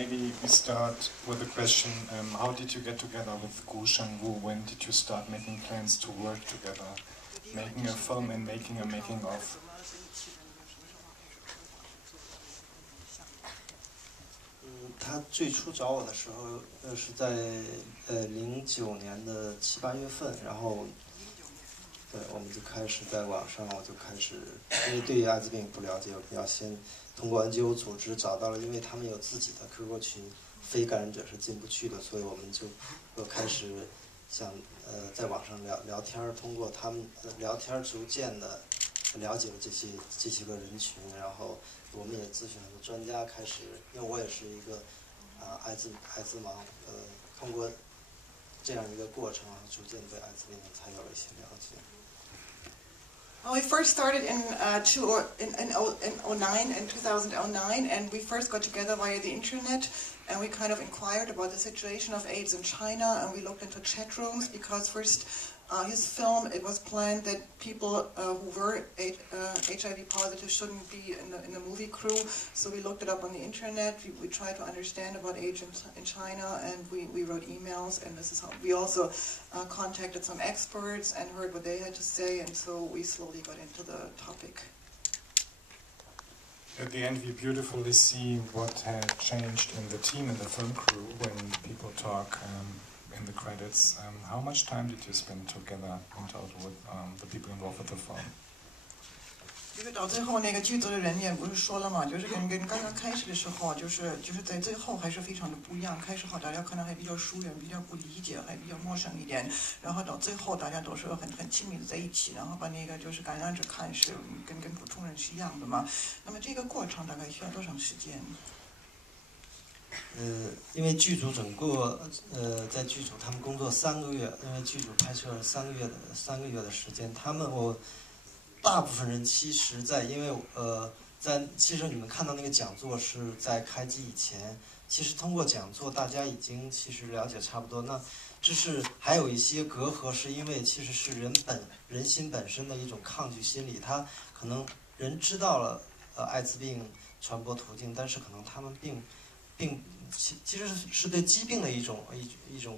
Maybe we start with a question, how did you get together with Gu Shengwu? When did you start making plans to work together? Making a film and making a making of? 他最初找我的时候，是在09年的7、8月份，然后，对，我们就开始在网上，我就开始，因为对于艾滋病不了解，要先通过 NGO 组织找到了，因为他们有自己的 QQ 群，非感染者是进不去的，所以我们就开始想在网上聊天，通过他们聊天逐渐的了解了这些个人群，然后我们也咨询很多专家，开始，因为我也是一个艾滋盲，通过这样一个过程，逐渐对艾滋病才有了一些了解。Well, we first started in 2009, and we first got together via the internet, and we kind of inquired about the situation of AIDS in China, and we looked into chat rooms because first his film, it was planned that people who were HIV positive shouldn't be in the movie crew, so we looked it up on the internet. We tried to understand about AIDS in China, and we wrote emails, and this is how we also contacted some experts and heard what they had to say, and so we slowly got into the topic. At the end, we beautifully see what had changed in the team, in the film crew, when people talk in the credits. How much time did you spend together in total with the people involved with the film? 就是到最后那个剧组的人也不是说了嘛，就是跟刚刚开始的时候，就是在最后还是非常的不一样。开始大家可能还比较疏远，比较不理解，还比较陌生一点。然后到最后大家都是很亲密的在一起，然后把那个就是感染者看是跟普通人是一样的嘛。那么这个过程大概需要多长时间？因为剧组整个在剧组他们工作3个月，因为剧组拍摄了3个月的时间，大部分人其实因为其实你们看到那个讲座是在开机以前，其实通过讲座大家已经其实了解差不多。那这是还有一些隔阂，是因为其实是人心本身的一种抗拒心理，他可能人知道了艾滋病传播途径，但是可能他们其实是对疾病的一种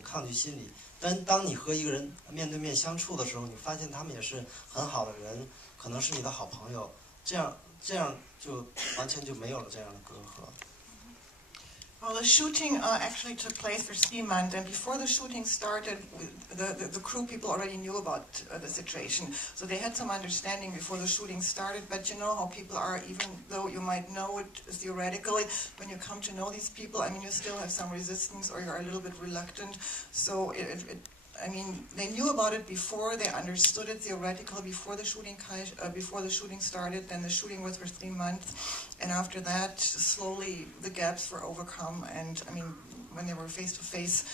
抗拒心理。但当你和一个人面对面相处的时候，你发现他们也是很好的人，可能是你的好朋友，这样就完全就没有了这样的隔阂。Well, the shooting actually took place for 3 months, and before the shooting started, the crew people already knew about the situation, so they had some understanding before the shooting started. But you know how people are, even though you might know it theoretically, when you come to know these people, I mean, you still have some resistance, or you're a little bit reluctant. So I mean, they knew about it before, they understood it theoretically before the shooting started. Then the shooting was for 3 months, and after that, slowly the gaps were overcome. And I mean, when they were face to face,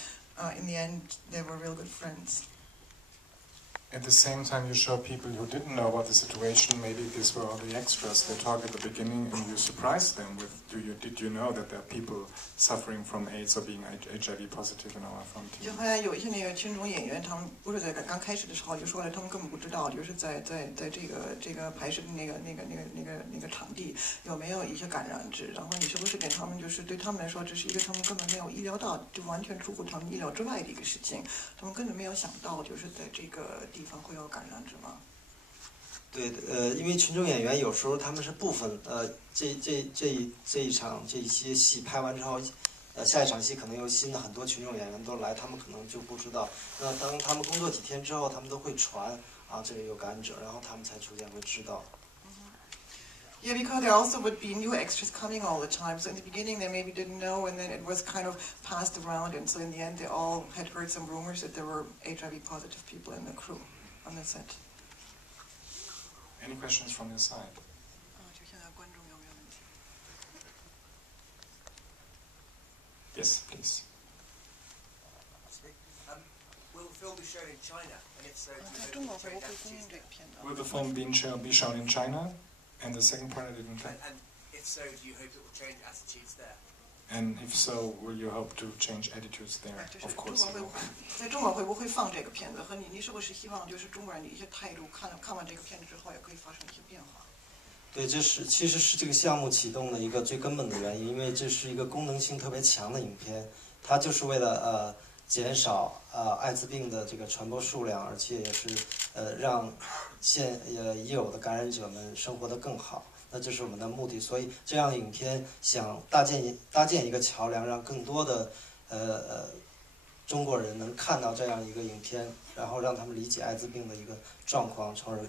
in the end, they were real good friends. At the same time, you show people who didn't know about the situation. Maybe these were all the extras. They talk at the beginning, and you surprise them with, "Did you know that there are people suffering from AIDS or being HIV positive in our film team?" 就好像有一些那个群众演员，他们不是在刚开始的时候就说了，他们根本不知道，就是在这个拍摄的那个场地有没有一些感染者，然后你是不是给他们就是对他们来说，这是一个他们根本没有意料到，就完全出乎他们意料之外的一个事情，他们根本没有想到，就是在这个地方会有感染者吗？对的，因为群众演员有时候他们是部分，这一些戏拍完之后，下一场戏可能有新的很多群众演员都来，他们可能就不知道。那当他们工作几天之后，他们都会传这里有感染者，然后他们才逐渐会知道。Yeah, because there also would be new extras coming all the time. So in the beginning they maybe didn't know, and then it was kind of passed around, and so in the end they all had heard some rumors that there were HIV positive people in the crew, on the set. Any questions from your side? Yes, please. Will the film be shown in China? And if so, do you hope it will change attitudes there? Will the film be shown in China? And the second part I didn't get. And if so, do you hope it will change attitudes there? And if so, will you hope to change attitudes there? Of course. 在中国会不会放这个片子？和你是不是希望就是中国人的一些态度，看完这个片子之后也可以发生一些变化？对，其实是这个项目启动的一个最根本的原因，因为这是一个功能性特别强的影片，它就是为了减少艾滋病的这个传播数量，而且也是让已有的感染者们生活得更好。那这是我们的目的，所以这样的影片想搭建一个桥梁，让更多的中国人能看到这样一个影片，然后让他们理解艾滋病的一个状况，从而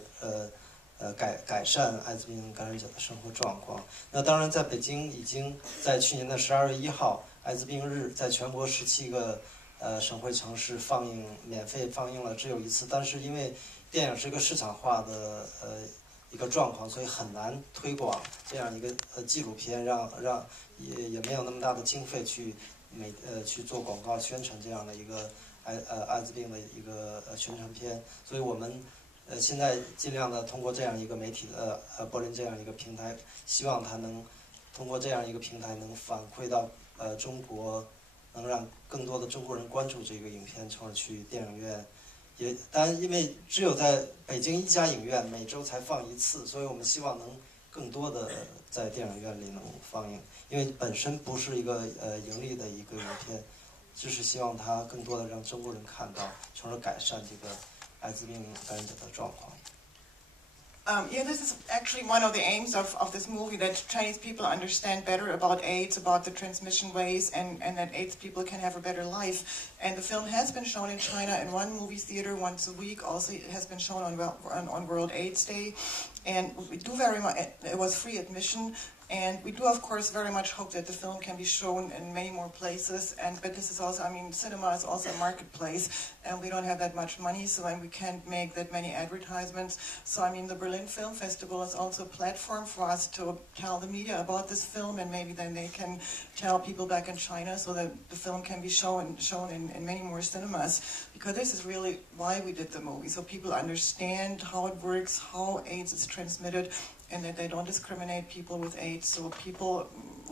改善艾滋病感染者的生活状况。那当然，在北京已经在去年的12月1号，艾滋病日在全国17个省会城市免费放映了只有一次，但是因为电影是一个市场化的一个状况，所以很难推广这样一个纪录片，也没有那么大的经费去做广告宣传这样的一个艾滋病的一个宣传片，所以我们现在尽量的通过这样一个媒体的柏林这样一个平台，希望它能通过这样一个平台能反馈到中国，能让更多的中国人关注这个影片，从而去电影院。当然，因为只有在北京1家影院每周才放1次，所以我们希望能更多的在电影院里能放映。因为本身不是一个盈利的一个影片，就是希望它更多的让中国人看到，从而改善这个艾滋病感染者的状况。Yeah, this is actually one of the aims of this movie, that Chinese people understand better about AIDS, about the transmission ways, and that AIDS people can have a better life. And the film has been shown in China in one movie theater once a week. Also, it has been shown on World AIDS Day. And we do very much, it was free admission. And we do, of course, very much hope that the film can be shown in many more places. But this is also, I mean, cinema is also a marketplace, and we don't have that much money, so we can't make that many advertisements. So, I mean, the Berlin Film Festival is also a platform for us to tell the media about this film, and maybe then they can tell people back in China so that the film can be shown in many more cinemas. Because this is really why we did the movie, so people understand how it works, how AIDS is transmitted, and that they don't discriminate people with AIDS, so people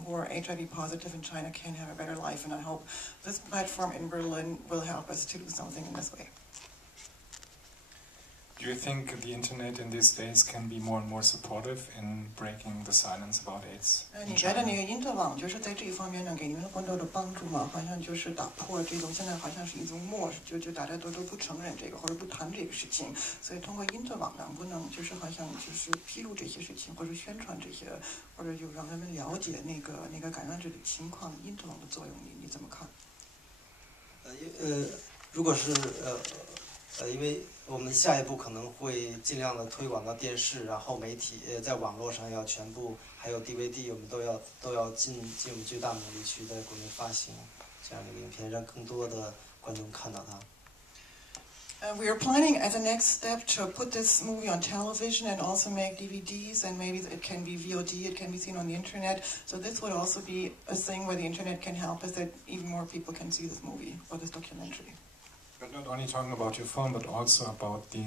who are HIV positive in China can have a better life. And I hope this platform in Berlin will help us to do something in this way. Do you think the internet in these days can be more and more supportive in breaking the silence about AIDS? 你觉得那个因特网就是在这一方面能给你们更多的帮助吗？好像就是打破这种现在好像是一种默认，就大家都不承认这个或者不谈这个事情，所以通过因特网能不能就是好像就是披露这些事情，或者宣传这些，或者就让人们了解那个感染者的情况，因特网的作用你怎么看？如果是因为我们下一步可能会尽量的推广到电视，然后媒体在网络上要全部，还有 DVD， 我们都要尽我们最大努力去在国内发行这样的一个影片，让更多的观众看到它。We are planning as a next step to put this movie on television and also make DVDs, and maybe it can be VOD, it can be seen on the internet. So this would also be a thing where the internet can help us, that even more people can see this movie or this documentary. But not only talking about your film, but also about the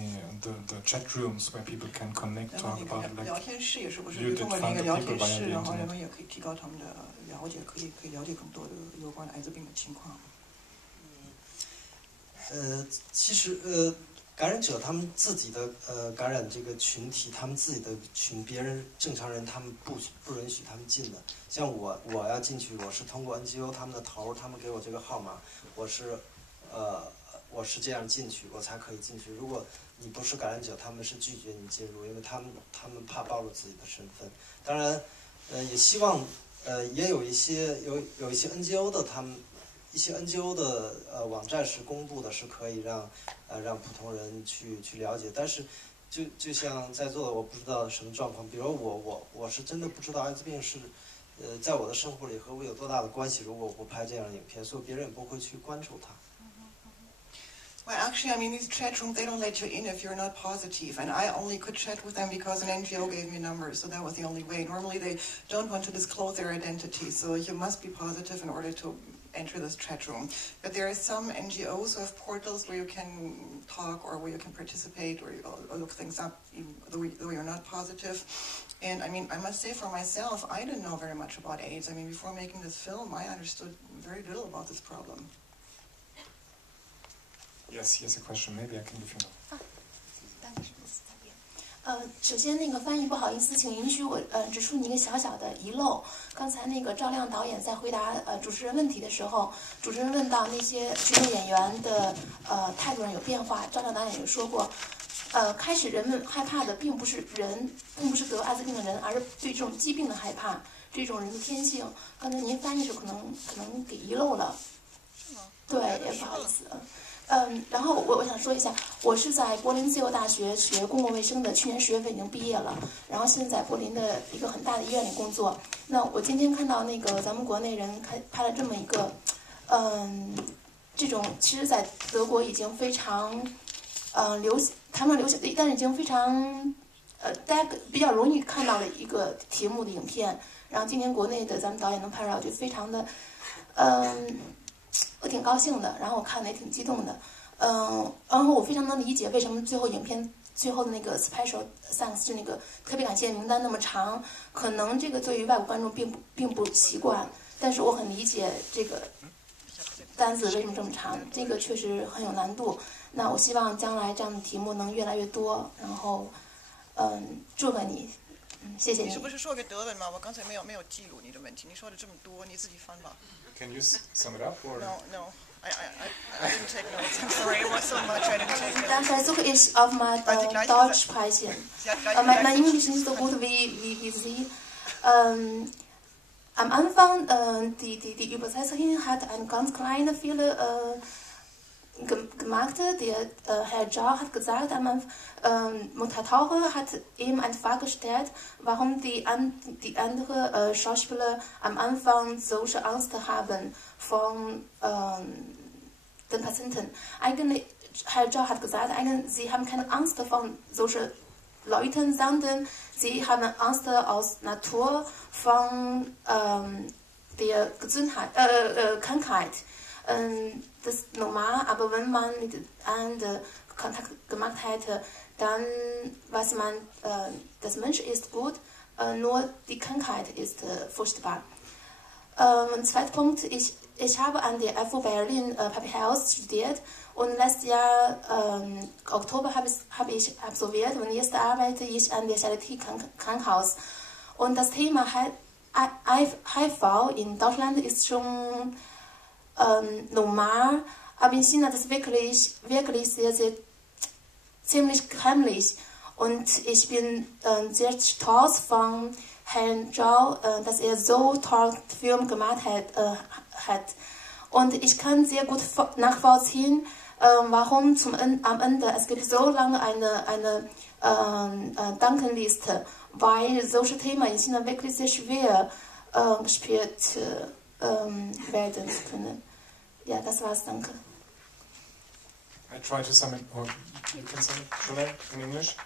chat rooms where people can connect, talk about it, like you did find the people via the internet. 可以提高他们的了解，可以了解更多的有关艾滋病的情况。其实感染者他们自己的感染这个群体，他们自己的群，别人正常人他们不允许他们进的。像我要进去，我是通过 NGO 他们的头，他们给我这个号码，我是这样进去，我才可以进去。如果你不是感染者，他们是拒绝你进入，因为他们怕暴露自己的身份。当然，也希望也有一些 NGO 的一些 NGO 的网站是公布的，是可以让普通人去了解。但是就像在座的，我不知道什么状况，比如我是真的不知道艾滋病是在我的生活里和我有多大的关系。如果我不拍这样的影片，所以别人也不会去关注它。Well, actually, I mean, these chat rooms, they don't let you in if you're not positive. And I only could chat with them because an NGO gave me a number, so that was the only way. Normally, they don't want to disclose their identity, so you must be positive in order to enter this chat room. But there are some NGOs who have portals where you can talk or where you can participate or look things up, even though you're not positive. And I mean, I must say for myself, I didn't know very much about AIDS. I mean, before making this film, I understood very little about this problem. Yes, here's a question. Maybe I can give you. 首先那个翻译不好意思，请允许我指出你一个小小的遗漏。刚才那个赵亮导演在回答主持人问题的时候，主持人问到那些群众演员的态度上有变化，赵亮导演有说过，开始人们害怕的并不是得艾滋病的人，而是对这种疾病的害怕，这种人的天性。刚才您翻译的时候可能给遗漏了，对，也不好意思。然后我想说一下，我是在柏林自由大学学公共卫生的，去年10月份已经毕业了，然后现在在柏林的一个很大的医院里工作。那我今天看到那个咱们国内人拍了这么一个，这种其实在德国已经非常谈不上流行，但是已经非常大家比较容易看到的一个题目的影片。然后今天国内的咱们导演能拍出来，我就非常的我挺高兴的，然后我看的也挺激动的，然后我非常能理解为什么最后影片最后的那个 special thanks 就那个特别感谢名单那么长，可能这个对于外国观众并不习惯，但是我很理解这个单子为什么这么长，这个确实很有难度。那我希望将来这样的题目能越来越多，然后祝贺你，谢谢你。你是不是说给德文吗？我刚才没有记录你的问题，你说的这么多，你自己翻吧。Can you sum it up or? No. I didn't take notes. I'm sorry. It was so much. I didn't take notes. Dann versuche ich auf mal Deutsch sprechen. Mein Englisch ist nicht so gut wie Sie. Am Anfang, die Übersetzerin hat eine ganz kleine Fehler gemacht. Der Herr Zhao hat gesagt, Mutter Taucher hat ihm eine Frage gestellt, warum die anderen Schauspieler am Anfang solche Angst haben von den Patienten. Eigentlich, Herr Zhao hat gesagt, sie haben keine Angst von solchen Leuten, sondern sie haben Angst aus Natur von der Krankheit. Das ist normal, aber wenn man mit anderen Kontakt gemacht hätte, dann weiß man, das Mensch ist gut, nur die Krankheit ist furchtbar. Zweiter Punkt, ich habe an der FU Berlin Public Health studiert und letztes Jahr Oktober habe ich absolviert und jetzt arbeite ich an der Charité-Krankenhaus. Und das Thema HIV in Deutschland ist schon normal, aber in China das wirklich sehr, sehr ziemlich heimlich. Und ich bin sehr stolz von Herrn Zhao, dass er so toll Film gemacht hat. Und ich kann sehr gut nachvollziehen, warum am Ende es gibt so lange eine Dankenliste, weil solche Themen in China wirklich sehr schwer gespielt werden können. Ja, das war's, danke. I try to sum it, or you can sum it, should I, in English?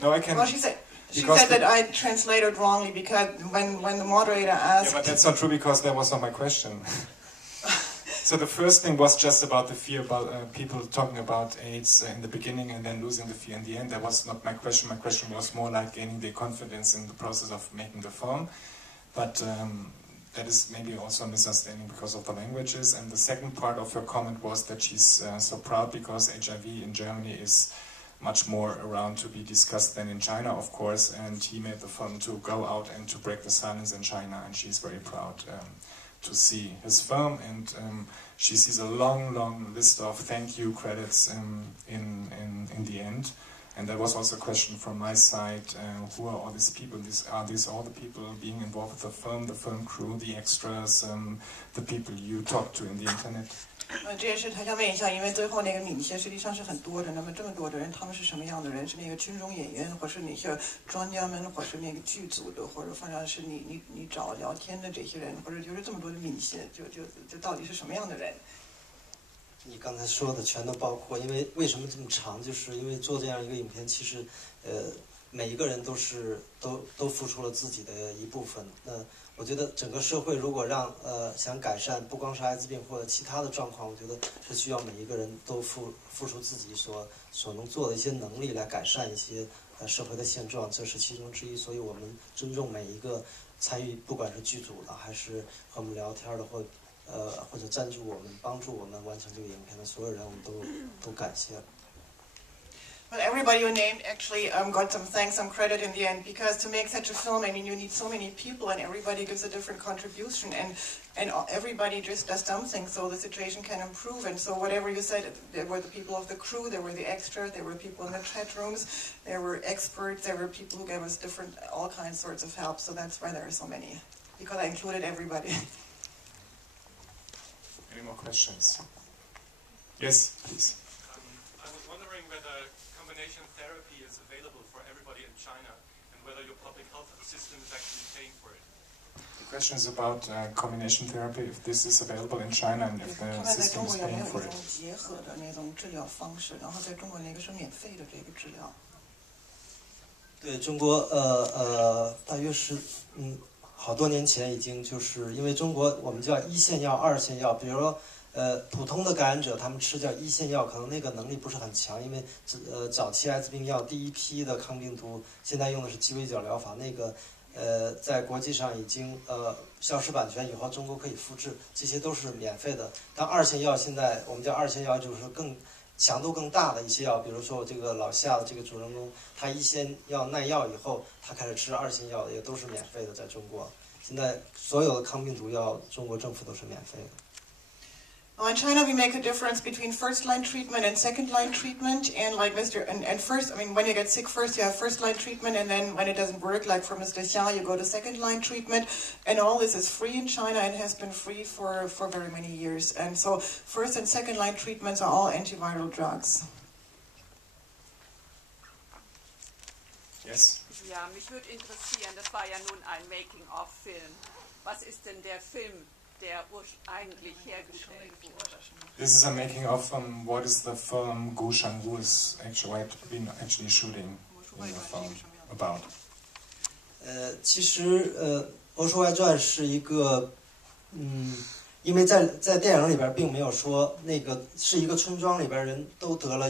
No, I can. Well, she said that I translated wrongly because when the moderator asked... Yeah, but that's not true because that was not my question. So the first thing was just about the fear about people talking about AIDS in the beginning and then losing the fear in the end. That was not my question. My question was more like gaining the confidence in the process of making the film. But that is maybe also a misunderstanding because of the languages. And the second part of her comment was that she's so proud because HIV in Germany is much more around to be discussed than in China, of course. And he made the film to go out and to break the silence in China. And she's very proud to see his film. And she sees a long, long list of thank you credits in the end. And there was also a question from my side, who are all these people? Are these all the people being involved with the film crew, the extras, the people you talk to in the internet? 这也是他想问一下，因为最后那个敏捷实际上是很多的，那么这么多的人，他们是什么样的人？是那个群众演员，或是那些专家们，或是那个剧组的，或者反正是你找聊天的这些人，或者就是这么多的敏捷，就到底是什么样的人？你刚才说的全都包括，因为为什么这么长，就是因为做这样一个影片，其实每一个人都付出了自己的一部分。那我觉得整个社会如果让想改善，不光是艾滋病或者其他的状况，我觉得是需要每一个人都付出自己所能做的一些能力来改善一些社会的现状，这是其中之一。所以我们尊重每一个参与，不管是剧组的还是和我们聊天的或者赞助我们、帮助我们完成这个影片的所有人，我们都感谢。Well, everybody you named actually got some thanks, some credit in the end, because to make such a film, I mean, you need so many people, and everybody gives a different contribution, and everybody just does something so the situation can improve. And so whatever you said, there were the people of the crew, there were the extras, there were people in the chat rooms, there were experts, there were people who gave us all kinds sorts of help. So that's why there are so many, because I included everybody. Any more questions? Yes, please. I was wondering whether combination therapy is available for everybody in China, and whether your public health system is actually paying for it. The question is about combination therapy, if this is available in China and if the system is paying for it. 结合的那种治疗方式，然后在中国那个是免费的这个治疗。对中国，大约是好多年前已经就是因为中国我们叫一线药、二线药，比如说普通的感染者他们吃叫一线药，可能那个能力不是很强，因为早期艾滋病药第一批的抗病毒现在用的是鸡尾酒疗法，那个在国际上已经消失版权以后，中国可以复制，这些都是免费的。但二线药现在我们叫二线药，就是更强度更大的一些药，比如说这个老夏的这个主人公，他一线药耐药以后，他开始吃二线药，也都是免费的，在中国。现在所有的抗病毒药，中国政府都是免费的。Well, in China, we make a difference between first-line treatment and second-line treatment. And like and first, I mean, when you get sick first, you have first-line treatment, and then when it doesn't work, like for Mr. Xia, you go to second-line treatment. And all this is free in China and has been free for very many years. And so first and second-line treatments are all antiviral drugs. Yes? Ja, mich würde interessieren, das war ja nun ein Making-of-Film. Was ist denn der Film, der eigentlich hergestellt wurde? This is a making of what is the film Gu Shangwu is actually shooting in the film about. 其实《欧术外传》是一个因为在电影里边并没有说那个是一个村庄里边人都得了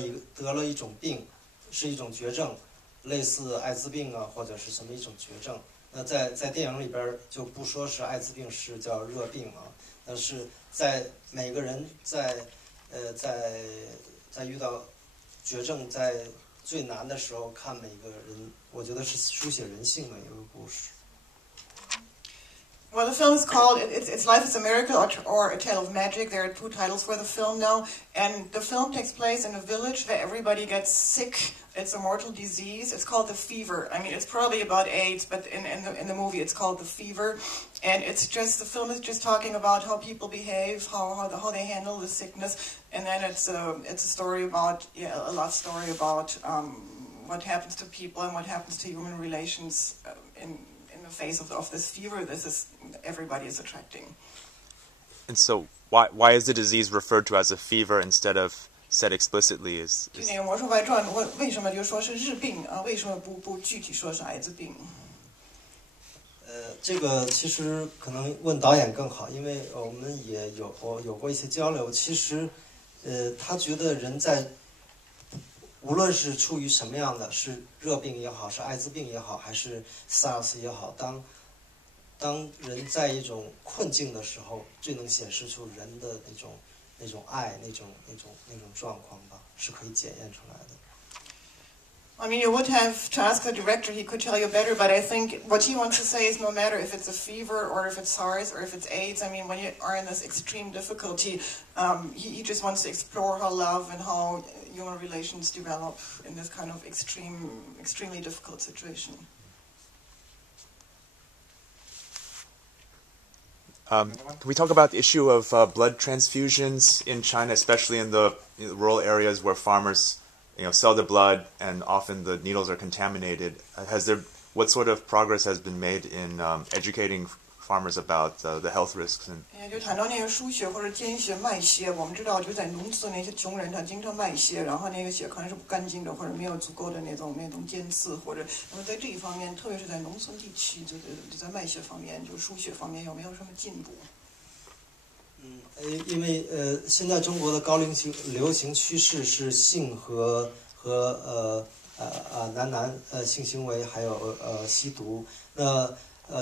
一种病，是一种绝症，类似艾滋病啊或者是什么一种绝症。那在电影里边就不说是艾滋病，是叫热病啊。但是在每个人在遇到绝症在最难的时候看每个人，我觉得是书写人性的一个故事。Well, the film is called It's Life is a Miracle or A Tale of Magic. There are two titles for the film now. And the film takes place in a village where everybody gets sick. It's a mortal disease. It's called the fever. I mean, it's probably about AIDS, but in the movie it's called the fever. And the film is just talking about how people behave, how they handle the sickness. And then it's a story about, a love story about what happens to people and what happens to human relations in the face of this fever. Everybody is attracting. And so why is the disease referred to as a fever instead of said explicitly? 就那个《魔术外传》，为什么就说是日病啊？为什么不具体说是艾滋病？这个其实可能问导演更好，因为我们也有过一些交流。其实，他觉得人在无论是处于什么样的，是热病也好，是艾滋病也好，还是 SARS 也好，当人在一种困境的时候，最能显示出人的那种爱，那种状况吧，是可以检验出来的。I mean, you would have to ask the director, he could tell you better, but I think what he wants to say is no matter if it's a fever or if it's SARS or if it's AIDS, I mean, when you are in this extreme difficulty, he just wants to explore how love and how human relations develop in this kind of extremely difficult situation. Can we talk about the issue of blood transfusions in China, especially in the rural areas where farmers sell their blood and often the needles are contaminated? What sort of progress has been made in educating farmers about the health risks? 就谈到那个输血或者捐血卖血，我们知道就在农村那些穷人他经常卖血，然后那个血可能是不干净的，或者没有足够的那种监测，或者那么在这一方面，特别是在农村地区，就在卖血方面，就输血方面有没有什么进步？因为现在中国的高龄流行趋势是性和男性行为，还有吸毒。那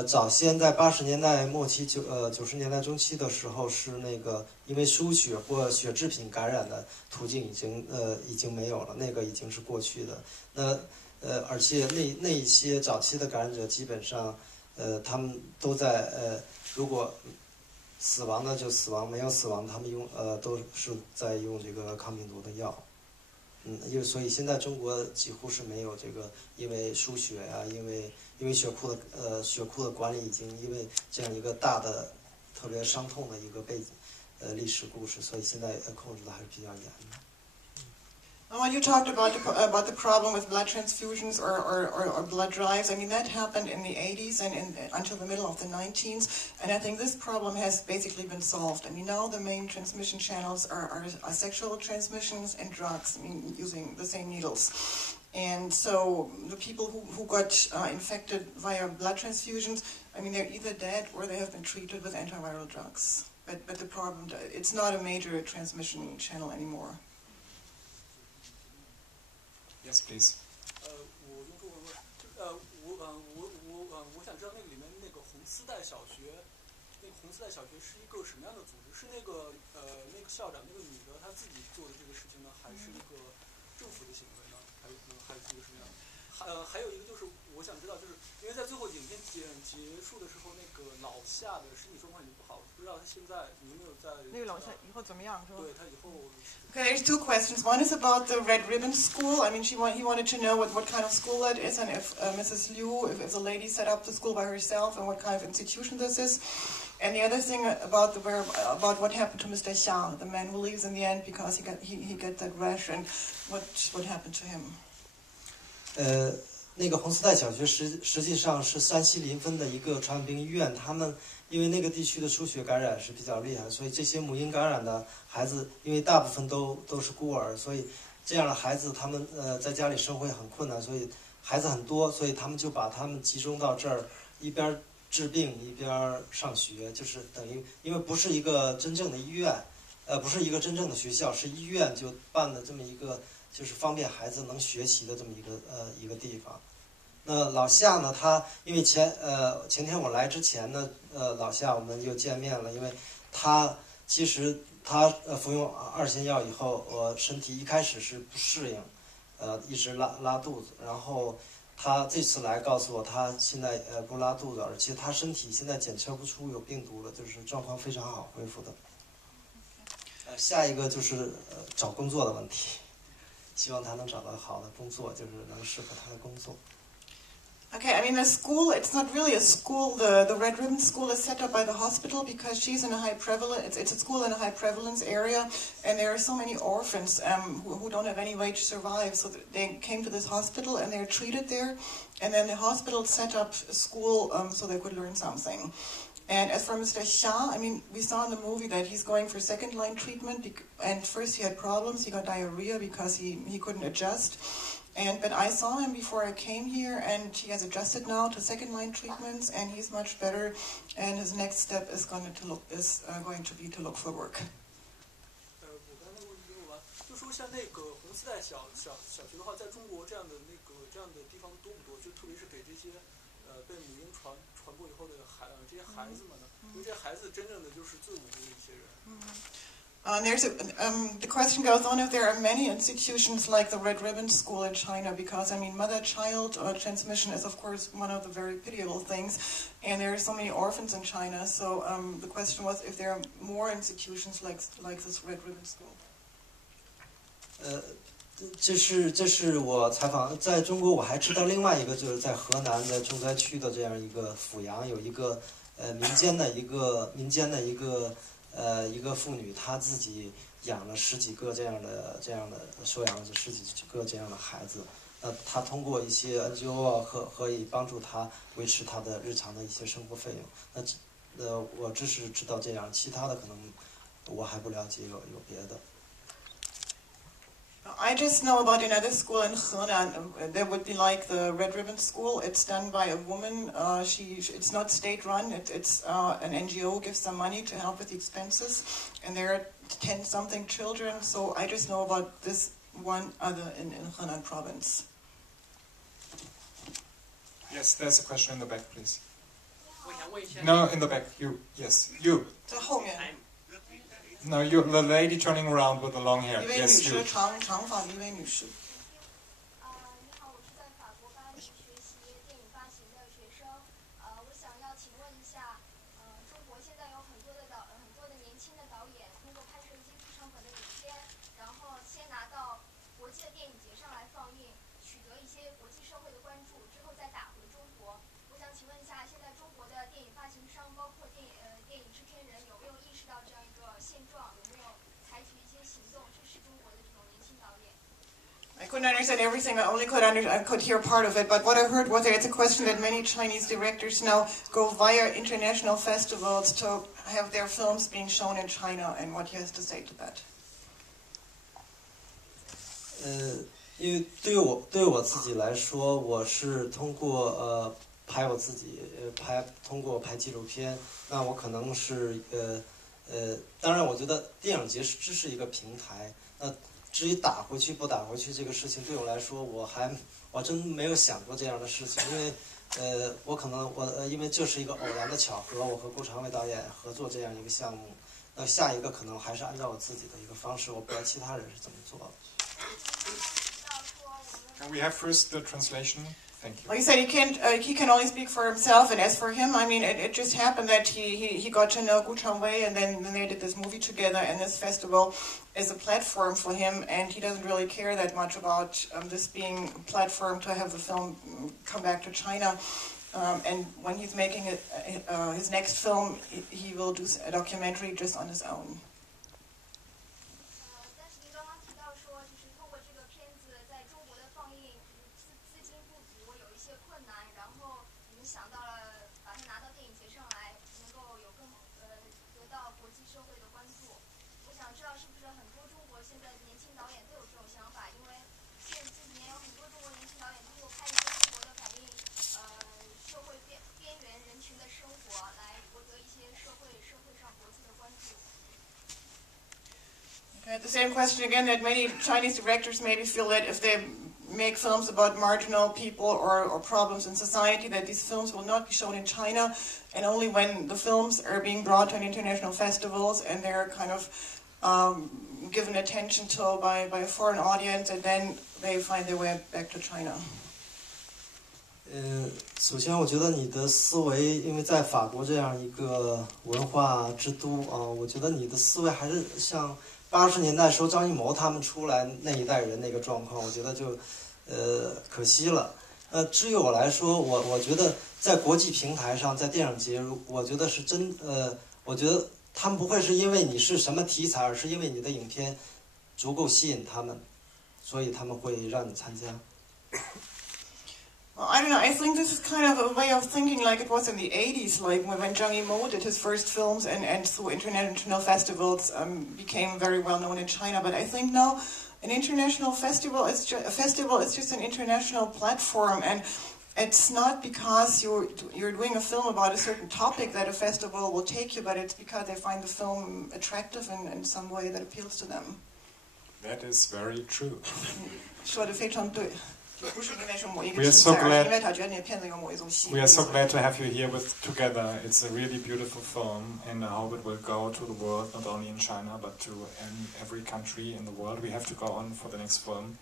早先在80年代末期90年代中期的时候，是那个因为输血或血制品感染的途径已经没有了，那个已经是过去的。那而且那一些早期的感染者基本上他们都在如果死亡的就死亡，没有死亡他们都是在用这个抗病毒的药。所以现在中国几乎是没有这个，因为输血啊，因为血库的管理已经因为这样一个大的特别伤痛的一个历史故事，所以现在控制的还是比较严的。When you talked about the problem with blood transfusions or blood drives, I mean that happened in the 80s and until the middle of the 19s, and I think this problem has basically been solved. I mean now the main transmission channels are sexual transmissions and drugs, I mean using the same needles. And so the people who got infected via blood transfusions, I mean they're either dead or they have been treated with antiviral drugs. But the problem, it's not a major transmission channel anymore. Yes, please. 我用中文问，我想知道那个里面那个红丝带小学，那个红丝带小学是一个什么样的组织？是那个校长那个女的她自己做的这个事情呢，还是一个政府的行为呢？还是一个什么样的？还有一个就是我想知道，就是因为在最后影片结束的时候，那个老夏的身体状况已经不好，不知道他现在有没有在那个老夏以后怎么样？是吧？对他以后。Okay, there's two questions. One is about the Red Ribbon School. I mean, he wanted to know what kind of school that is, and if Mrs. Liu, if the lady set up the school by herself, and what kind of institution this is. And the other thing about what happened to Mr. Xia, the man who leaves in the end because he got that rash, and what happened to him. 那个红丝带小学实际上是山西临汾的一个传染病医院，他们因为那个地区的输血感染是比较厉害，所以这些母婴感染的孩子，因为大部分都是孤儿，所以这样的孩子他们在家里生活也很困难，所以孩子很多，所以他们就把他们集中到这儿，一边治病一边上学，就是等于因为不是一个真正的医院，不是一个真正的学校，是医院就办的这么一个。就是方便孩子能学习的这么一个地方。那老夏呢，他因为前天我来之前呢，老夏我们又见面了，因为他其实他服用2线药以后，身体一开始是不适应，一直拉肚子，然后他这次来告诉我，他现在不拉肚子，而且他身体现在检测不出有病毒了，就是状况非常好，恢复的。下一个就是找工作的问题。希望他能找到好的工作，就是能适合他的工作。Okay, I mean the school, it's not really a school. The Red Ribbon School is set up by the hospital because she's in a high prevalence, it's a school in a high prevalence area, and there are so many orphans who don't have any way to survive. So they came to this hospital and they're treated there, and then the hospital set up a school so they could learn something. And as for Mr. Xia, I mean, we saw in the movie that he's going for second-line treatment, and first he had problems, he got diarrhea because he couldn't adjust. But I saw him before I came here, and he has adjusted now to second-line treatments, and he's much better, and his next step is going to be to look for work. 我刚才那个问题没有完，就说像那个红丝带小学的话，在中国这样的地方多不多？就特别是给这些被母婴传播以后的这些孩子们呢，因为这些孩子真正的就是最无辜的一些人。The question goes on if there are many institutions like the Red Ribbon School in China, because I mean mother-child transmission is of course one of the very pitiable things, and there are so many orphans in China. So the question was if there are more institutions like this Red Ribbon School. 这是我采访，在中国我还知道另外一个，就是在河南的重灾区的这样一个阜阳，有一个民间的一个妇女，她自己养了10几个这样的收养了10几个这样的孩子。她通过一些 NGO 可以帮助她维持她的日常的一些生活费用。我只是知道这样，其他的可能我还不了解，有别的。I just know about another school in Henan that would be like the Red Ribbon School. It's done by a woman. It's not state-run. It's an NGO gives them money to help with the expenses, and there are 10-something children. So I just know about this one other in Henan province. Yes, there's a question in the back, please. No, in the back. You. Yes, you. 在后面。 No, you. The lady turning around with the long hair. 一位女 Yes, 士， you. 长发的一位女士。你好，我是在法国巴黎学习电影发行的学生。我想要请问一下，中国现在有很多的年轻的导演，通过拍摄一些低成本的影片，然后先拿到国际的电影节上来放映，取得一些国际社会的关注，之后再打回中国。我想请问一下，现在中国的电影发行商，包括电影制片人，有没有意识到这样一个现状？有没有采取一些行动支持中国的这种年轻导演？ I couldn't understand everything. I only could hear part of it. But what I heard was that it's a question that many Chinese directors now go via international festivals to have their films being shown in China, and what he has to say to that. 因为对于我自己来说，我是通过拍我自己通过拍纪录片，那我可能是当然我觉得电影节只是一个平台，那至于打回去不打回去这个事情，对我来说我真没有想过这样的事情，因为因为这是一个偶然的巧合，我和顾长卫导演合作这样一个项目，那下一个可能还是按照我自己的一个方式，我不知道其他人是怎么做的。 Can we have first the translation? Thank you. Like I said, he can only speak for himself, and as for him, I mean, it just happened that he got to know Gu Changwei, and then they did this movie together, and this festival is a platform for him, and he doesn't really care that much about this being a platform to have the film come back to China. And when he's making his next film, he will do a documentary just on his own. The same question again, that many Chinese directors maybe feel that if they make films about marginal people or problems in society, that these films will not be shown in China, and only when the films are being brought to international festivals and they're kind of given attention to by a foreign audience, and then they find their way back to China. 首先我觉得你的思维，因为在法国这样一个文化之都啊，我觉得你的思维还是像80年代时候张艺谋他们出来那一代人那个状况，我觉得就可惜了。至于我来说，我觉得在国际平台上，在电影节，我觉得是我觉得他们不会是因为你是什么题材，而是因为你的影片足够吸引他们，所以他们会让你参加。Well, I don't know. I think this is kind of a way of thinking like it was in the 80s, like when Zhang Yimou did his first films and through international festivals became very well known in China. But I think now an international festival is just an international platform, and it's not because you're doing a film about a certain topic that a festival will take you, but it's because they find the film attractive in some way that appeals to them. That is very true. 说得非常对。 We are so glad to have you here together. It's a really beautiful film, and I hope it will go to the world, not only in China, but to every country in the world. We have to go on for the next film.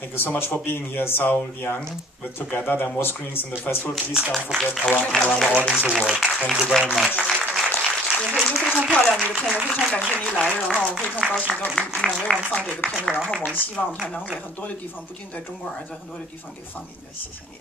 Thank you so much for being here, Zhao Liang. We're together. There are more screenings in the festival. Please don't forget our Audience Award. Thank you very much. 也是一个非常漂亮的一个片子，非常感谢您来，然后非常高兴能给我们放这个片子，然后我们希望它能在很多的地方，不仅在中国，而在很多的地方给放映的，谢谢您。